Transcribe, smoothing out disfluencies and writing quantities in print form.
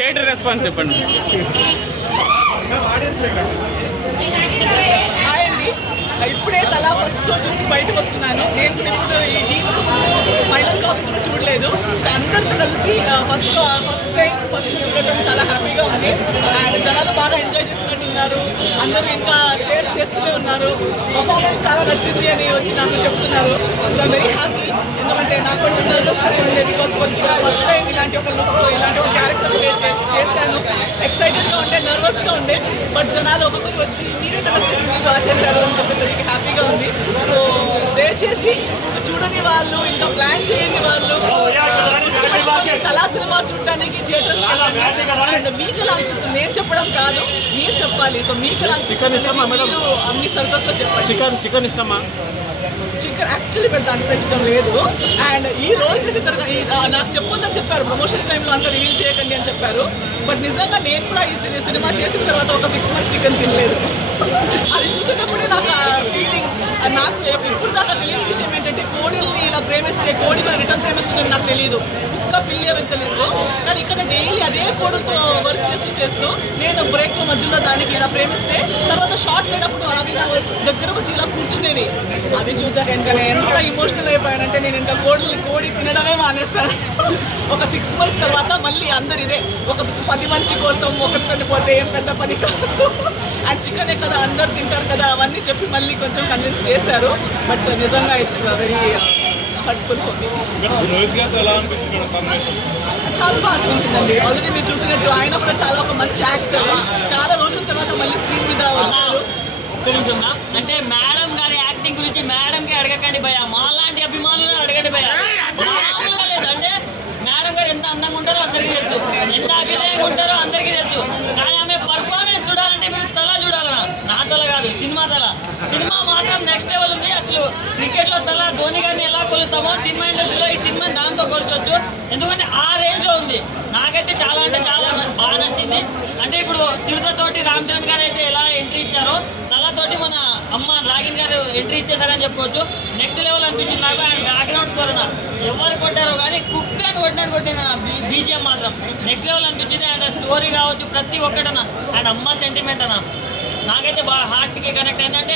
Theatre response చెప్పండి. Hi అండి, ఇప్పుడే తలా ఫస్ట్ షో చూసి బయటకు వస్తున్నాను. నేను కూడా ఇప్పుడు ఈ దీనికి ముందు ఫైనల్ కాపీ కూడా చూడలేదు. సో అందరితో కలిసి ఫస్ట్ షో చూడటం చాలా హ్యాపీగా ఉంది. అండ్ జనాలు బాగా ఎంజాయ్ చేస్తున్నట్టున్నారు. అందరూ ఇంకా షేర్ చేస్తూనే ఉన్నారు. పర్ఫార్మెన్స్ చాలా నచ్చింది అని వచ్చి నాకు చెప్తున్నారు. So very happy. ఎందుకంటే నాకు కొంచెం నర్వస్నెస్ ఉండే, బికాస్ ఫస్ట్ టైం ఇలాంటి ఒక లుక్, ఇలాంటి ఒక క్యారెక్టర్ చేశాను. ఎక్సైటెడ్గా ఉండే, నర్వస్గా ఉండే. బట్ జనాలు ఒక్కొక్కరు వచ్చి మీరే కదా చేసింది, బాగా చేశారు అని చెప్పేసరికి హ్యాపీగా ఉంది. సో దయచేసి చూడని వాళ్ళు, ఇంకా ప్లాన్ చేయని వాళ్ళు తలా సినిమా చూడడానికి థియేటర్స్ అండ్ మీకు ఎలా అనిపిస్తుంది? నేను చెప్పడం కాదు, మీరు చెప్పాలి. సో మీకు ఎలా అనిపిస్తుంది? మీరు అన్ని సర్కల్స్లో చెప్పండి. చికెన్ ఇష్టమా? చికెన్ యాక్చువల్లీ పెద్ద అంత ఇష్టం లేదు. అండ్ ఈ రోల్ చేసిన తర్వాత నాకు చెప్పొద్దని చెప్పారు, ప్రమోషన్స్ టైంలో అంతా రివీల్ చేయకండి అని చెప్పారు. బట్ నిజంగా నేను కూడా ఈ సినిమా చేసిన తర్వాత ఒక 6 months చికెన్ తినలేదు. అది చూసేటప్పుడే నాకు ఆ ఫీలింగ్, నాకు ఇప్పుడు దాకా తెలియని విషయం ఏంటంటే కోడిల్ని ఇలా ప్రేమిస్తే కోడి రిటర్న్ ప్రేమిస్తుందని నాకు తెలియదు. కుక్క పిల్లి అని తెలుసు. కానీ ఇక్కడ డైలీ అదే కోడితో వర్క్ చేస్తూ నేను బ్రేక్లో మధ్యలో దానికి ఇలా ప్రేమిస్తే తర్వాత షార్ట్ లేనప్పుడు అవి నా దగ్గర వచ్చి ఇలా కూర్చునేవి. అది చూసాక ఇంకా నేను ఎంత ఇమోషనల్ అయిపోయానంటే నేను ఇంకా కోడి తినడమే మానేస్తాను. ఒక 6 months తర్వాత మళ్ళీ అందరు ఇదే, ఒక 10 మనిషి కోసం ఒకరు చనిపోతే ఏం పెద్ద పని కాదు. అండ్ చికెనే కదా అందరు తింటారు కదా అవన్నీ చెప్పి మళ్ళీ కొంచెం కన్విన్స్ చేశారు. బట్ నిజంగా ఇట్స్ వెరీ హర్ట్ఫుల్. చాలా బాగా అనిపించిందండి. ఆల్రెడీ మీరు చూసినట్టు ఆయన కూడా చాలా ఒక మంచి యాక్టర్. చాలా రోజుల తర్వాత మళ్ళీ స్క్రీన్ మీద వచ్చారు. అంటే మేడం గారి యాక్టింగ్ గురించి మేడంకి అడగకండి భయ, మాలాంటి అభిమానులను అడగండి భయ. మామూలుగా లేదు. అంటే మేడం గారు ఎంత అందంగా ఉంటారో అందరికీ తెలుసు, ఎంత అభినయంగా ఉంటారో అందరికీ తెలుసు. కానీ ఆమె పర్ఫార్మెన్స్ చూడాలంటే మీరు తల చూడాలన్నా, నా తల కాదు, సినిమా తల. సినిమా మాత్రం నెక్స్ట్ లెవెల్ ఉంది. అసలు క్రికెట్లో తల ధోని గారిని ఎలా కొలుస్తామో సినిమా ఇండస్ట్రీలో ఈ సినిమా దాంతో కొలుచవచ్చు. ఎందుకంటే ఆ రేంజ్లో ఉంది. నాకైతే చాలా అంటే చాలా బాగా నచ్చింది. అంటే ఇప్పుడు చిరుతతోటి రామ్ చరణ్ గారు అయితే ఎలా ఎంట్రీ ఇచ్చారో తలతోటి మన అమ్మ డ్రాగన్ గారు ఎంట్రీ ఇచ్చేసారని చెప్పుకోవచ్చు. నెక్స్ట్ లెవెల్ అనిపించింది నాకు. అండ్ బ్యాక్గ్రౌండ్ స్కోర్ ఎవరు కొట్టారో కానీ కుక్ అని కొట్టిన బీజిఎం మాత్రం నెక్స్ట్ లెవెల్ అనిపించింది. అండ్ స్టోరీ కావచ్చు ప్రతి ఒక్కటన్నా. అండ్ అమ్మ సెంటిమెంట్ అన్న నాకైతే బాగా హార్ట్కి కనెక్ట్ అయిందంటే